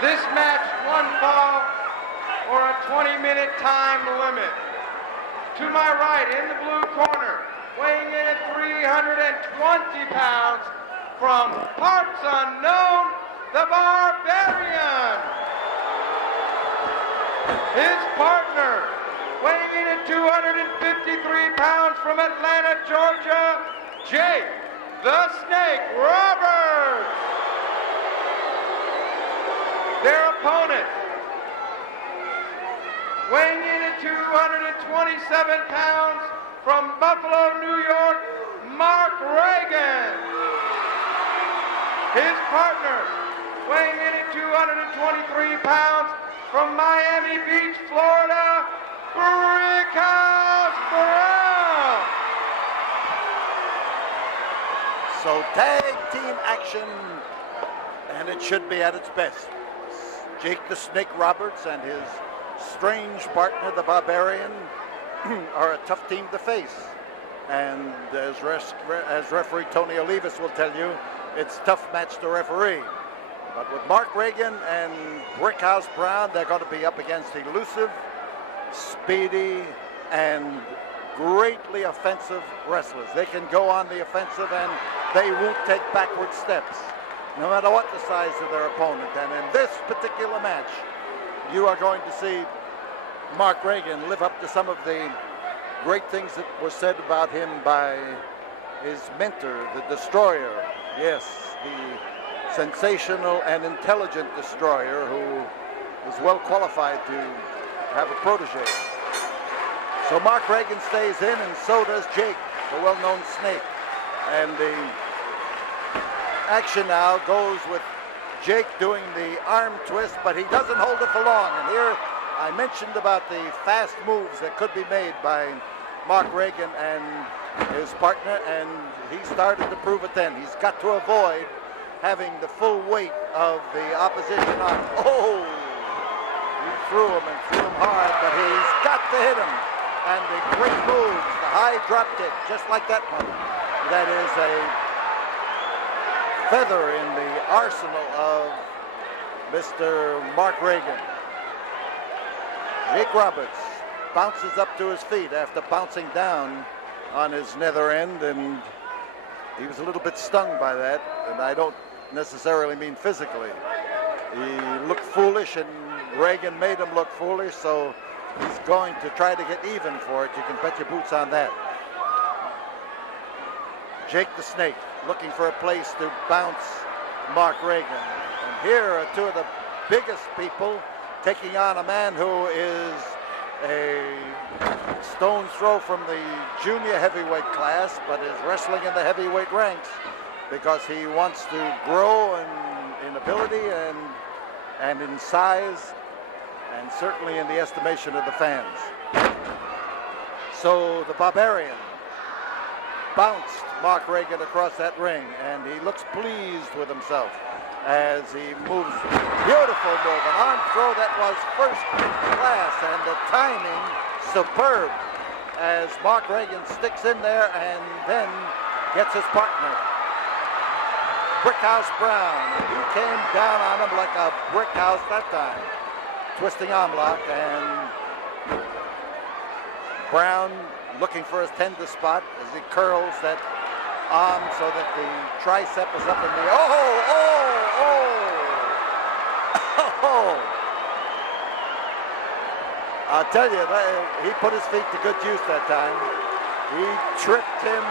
This match, one fall or a 20-minute time limit. To my right, in the blue corner, weighing in at 320 pounds, from parts unknown, the Barbarian. His partner, weighing in at 253 pounds, from Atlanta, Georgia, Jake the Snake Roberts. Their opponent, weighing in at 227 pounds, from Buffalo, New York, Mark Reagan. His partner, weighing in at 223 pounds, from Miami Beach, Florida, Brickhouse Brown. So tag team action, and it should be at its best. Jake the Snake Roberts and his strange partner, the Barbarian, are a tough team to face. And as referee Tony Olivas will tell you, it's a tough match to referee. But with Mark Reagan and Brickhouse Brown, they're going to be up against elusive, speedy, and greatly offensive wrestlers. They can go on the offensive and they won't take backward steps, no matter what the size of their opponent. And in this particular match, you are going to see Mark Reagan live up to some of the great things that were said about him by his mentor, the Destroyer. Yes, the sensational and intelligent Destroyer who is well qualified to have a protege. So Mark Reagan stays in, and so does Jake, the well-known Snake. And the action now goes with Jake doing the arm twist, but he doesn't hold it for long. And here I mentioned about the fast moves that could be made by Mark Reagan and his partner, and he started to prove it then. He's got to avoid having the full weight of the opposition on. Oh! He threw him and threw him hard, but he's got to hit him. And the great moves, the high drop kick, just like that one. That is a feather in the arsenal of Mr. Mark Reagan. Jake Roberts bounces up to his feet after bouncing down on his nether end, and he was a little bit stung by that, and I don't necessarily mean physically. He looked foolish, and Reagan made him look foolish, so he's going to try to get even for it. You can bet your boots on that. Jake the Snake looking for a place to bounce Mark Reagan. And here are two of the biggest people taking on a man who is a stone's throw from the junior heavyweight class, but is wrestling in the heavyweight ranks because he wants to grow in ability and in size, and certainly in the estimation of the fans. So the Barbarian bounced Mark Reagan across that ring, and he looks pleased with himself as he moves. Beautiful move, an arm throw that was first class, and the timing superb as Mark Reagan sticks in there and then gets his partner, Brickhouse Brown. He came down on him like a brick house that time. Twisting arm lock, and Brown looking for his tender spot as he curls that arm so that the tricep is up in the air. Oh! I'll tell you, he put his feet to good use that time. He tripped him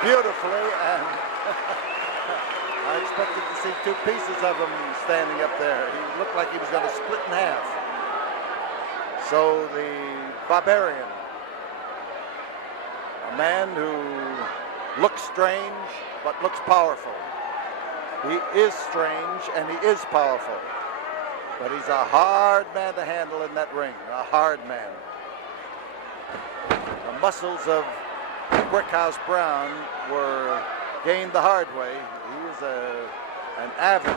beautifully, and I expected to see two pieces of him standing up there. He looked like he was going to split in half. So the Barbarian, a man who looks strange but looks powerful. He is strange and he is powerful, but he's a hard man to handle in that ring, a hard man. The muscles of Brickhouse Brown were gained the hard way. He was an avid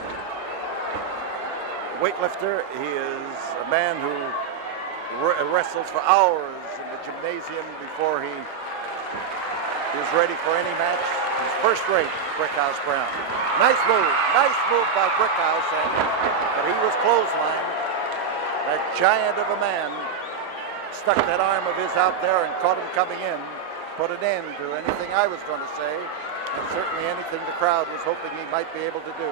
weightlifter. He is a man who wrestles for hours in the gymnasium before he is ready for any match. He's first-rate, Brickhouse Brown. Nice move by Brickhouse, but he was clotheslined. That giant of a man stuck that arm of his out there and caught him coming in, put an end to anything I was going to say, and certainly anything the crowd was hoping he might be able to do.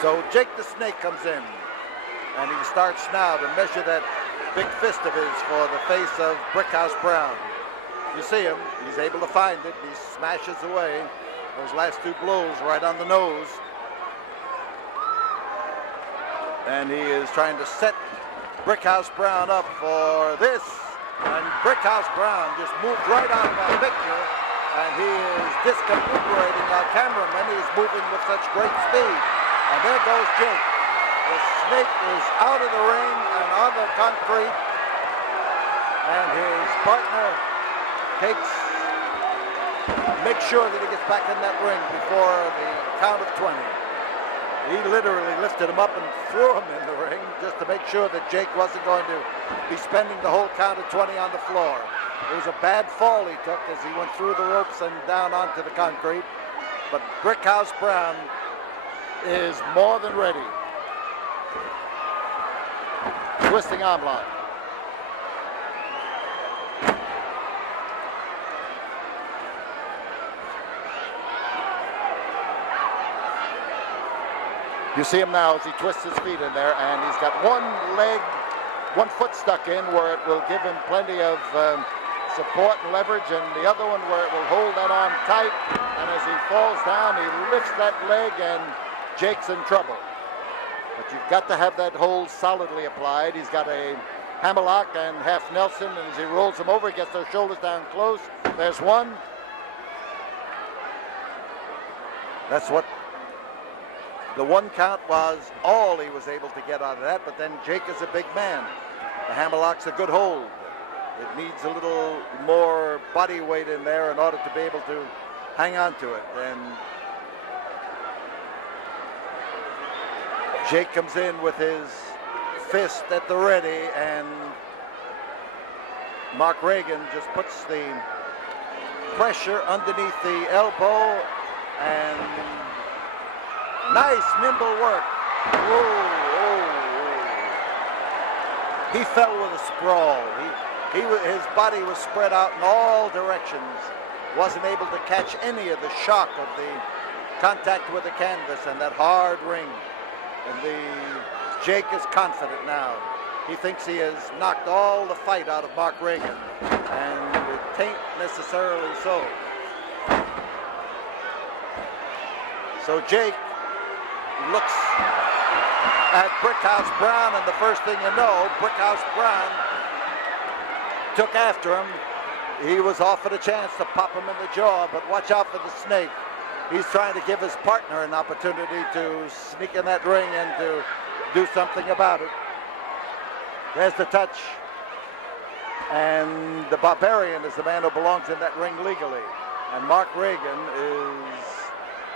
So Jake the Snake comes in, and he starts now to measure that big fist of his for the face of Brickhouse Brown. You see him, he's able to find it, he smashes away those last two blows right on the nose. And he is trying to set Brickhouse Brown up for this. And Brickhouse Brown just moved right out of our picture, and he is discombobulating our cameraman. He's moving with such great speed. And there goes Jake. The Snake is out of the ring and on the concrete. And his partner makes sure that he gets back in that ring before the count of 20. He literally lifted him up and threw him in the ring just to make sure that Jake wasn't going to be spending the whole count of 20 on the floor. It was a bad fall he took as he went through the ropes and down onto the concrete. But Brickhouse Brown is more than ready. Twisting arm lock. You see him now as he twists his feet in there, and he's got one foot stuck in where it will give him plenty of support and leverage, and the other one where it will hold that arm tight. And as he falls down, he lifts that leg, and Jake's in trouble. But you've got to have that hold solidly applied. He's got a hammerlock and half Nelson, and as he rolls him over, he gets those shoulders down close. There's one. That's what the one count was all he was able to get out of that, but then Jake is a big man. The hammerlock's a good hold. It needs a little more body weight in there in order to be able to hang on to it. And Jake comes in with his fist at the ready, and Mark Reagan just puts the pressure underneath the elbow, and nice nimble work. He fell with a sprawl. His body was spread out in all directions. Wasn't able to catch any of the shock of the contact with the canvas and that hard ring. And Jake is confident now. He thinks he has knocked all the fight out of Mark Reagan, and it ain't necessarily so. So Jake looks at Brickhouse Brown, and the first thing you know, Brickhouse Brown took after him. He was offered a chance to pop him in the jaw, but watch out for the Snake. He's trying to give his partner an opportunity to sneak in that ring and to do something about it. There's the touch. And the Barbarian is the man who belongs in that ring legally. And Mark Reagan is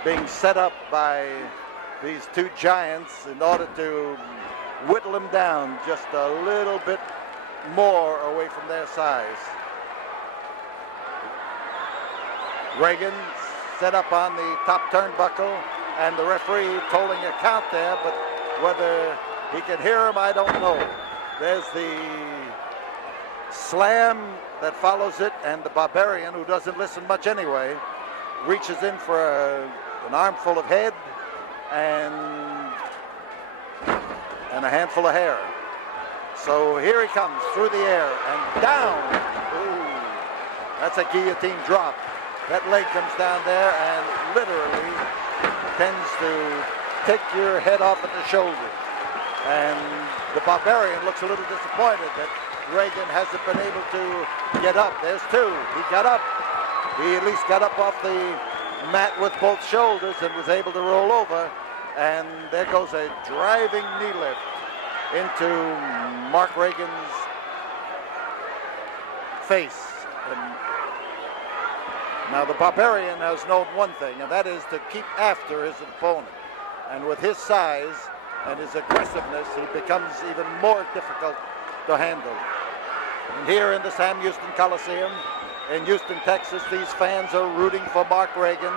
being set up by these two giants in order to whittle him down just a little bit more away from their size. Reagan set up on the top turnbuckle, and the referee tolling a count there, but whether he can hear him, I don't know. There's the slam that follows it, and the Barbarian, who doesn't listen much anyway, reaches in for an armful of head and a handful of hair. So here he comes through the air and down. Ooh, that's a guillotine drop. That leg comes down there and literally tends to take your head off at the shoulder. And the Barbarian looks a little disappointed that Reagan hasn't been able to get up. There's two. He got up. He at least got up off the mat with both shoulders and was able to roll over. And there goes a driving knee lift into Mark Reagan's face. And now the Barbarian has known one thing, and that is to keep after his opponent. And with his size, and his aggressiveness, he becomes even more difficult to handle. And here in the Sam Houston Coliseum in Houston, Texas, these fans are rooting for Mark Reagan,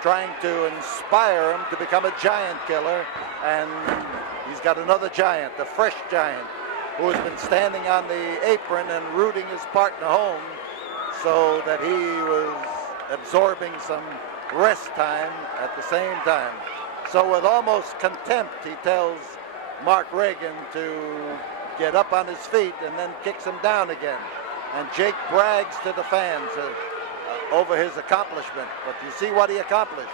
trying to inspire him to become a giant killer. And he's got another giant, the fresh giant, who has been standing on the apron and rooting his partner home so that he was absorbing some rest time at the same time. So with almost contempt, he tells Mark Reagan to get up on his feet and then kicks him down again. And Jake brags to the fans over his accomplishment. But you see what he accomplished.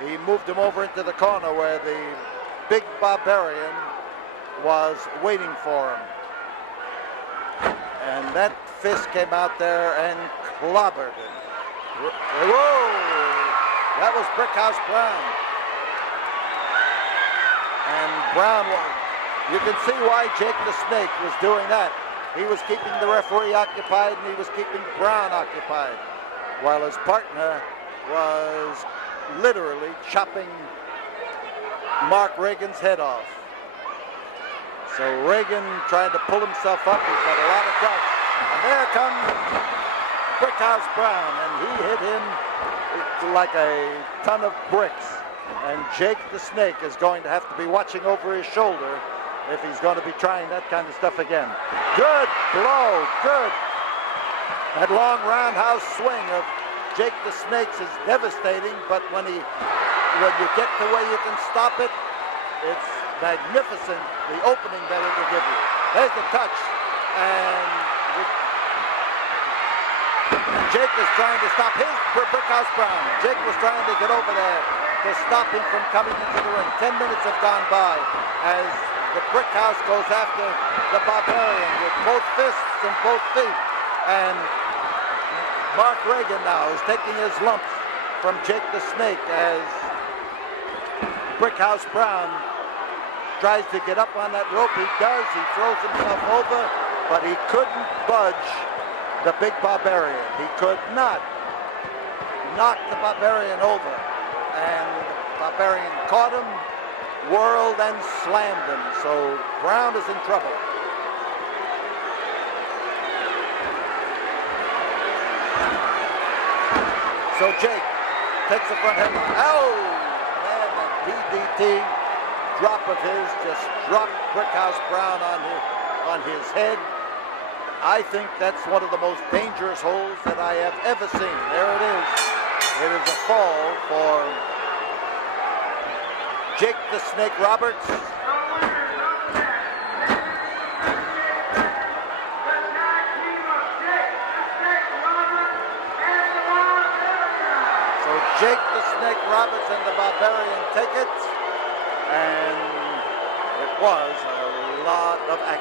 He moved him over into the corner where the big Barbarian was waiting for him. And that fist came out there and clobbered him. Whoa! That was Brickhouse Brown. And Brown, you can see why Jake the Snake was doing that. He was keeping the referee occupied and he was keeping Brown occupied, while his partner was literally chopping Mark Reagan's head off. So Reagan trying to pull himself up. He's got a lot of guts. And there comes Brickhouse Brown, and he hit him like a ton of bricks. And Jake the Snake is going to have to be watching over his shoulder if he's going to be trying that kind of stuff again. Good blow, good. That long roundhouse swing of Jake the Snake's is devastating, but when you get to where you can stop it, it's magnificent, the opening that it'll give you. There's the touch, and Jake is trying to stop his Brickhouse Brown. Jake was trying to get over there to stop him from coming into the ring. 10 minutes have gone by as the Brickhouse goes after the Barbarian with both fists and both feet. And Mark Reagan now is taking his lumps from Jake the Snake as Brickhouse Brown tries to get up on that rope. He does. He throws himself over, but he couldn't budge the big Barbarian. He could not knock the Barbarian over. And Barbarian caught him, whirled, and slammed him. So Brown is in trouble. So Jake takes the front headlock. Oh, man, that DDT drop of his just dropped Brickhouse Brown on his head. I think that's one of the most dangerous holds that I have ever seen. There it is. It is a fall for Jake the Snake Roberts. So Jake the Snake Roberts and the Barbarian take it, and it was a lot of action.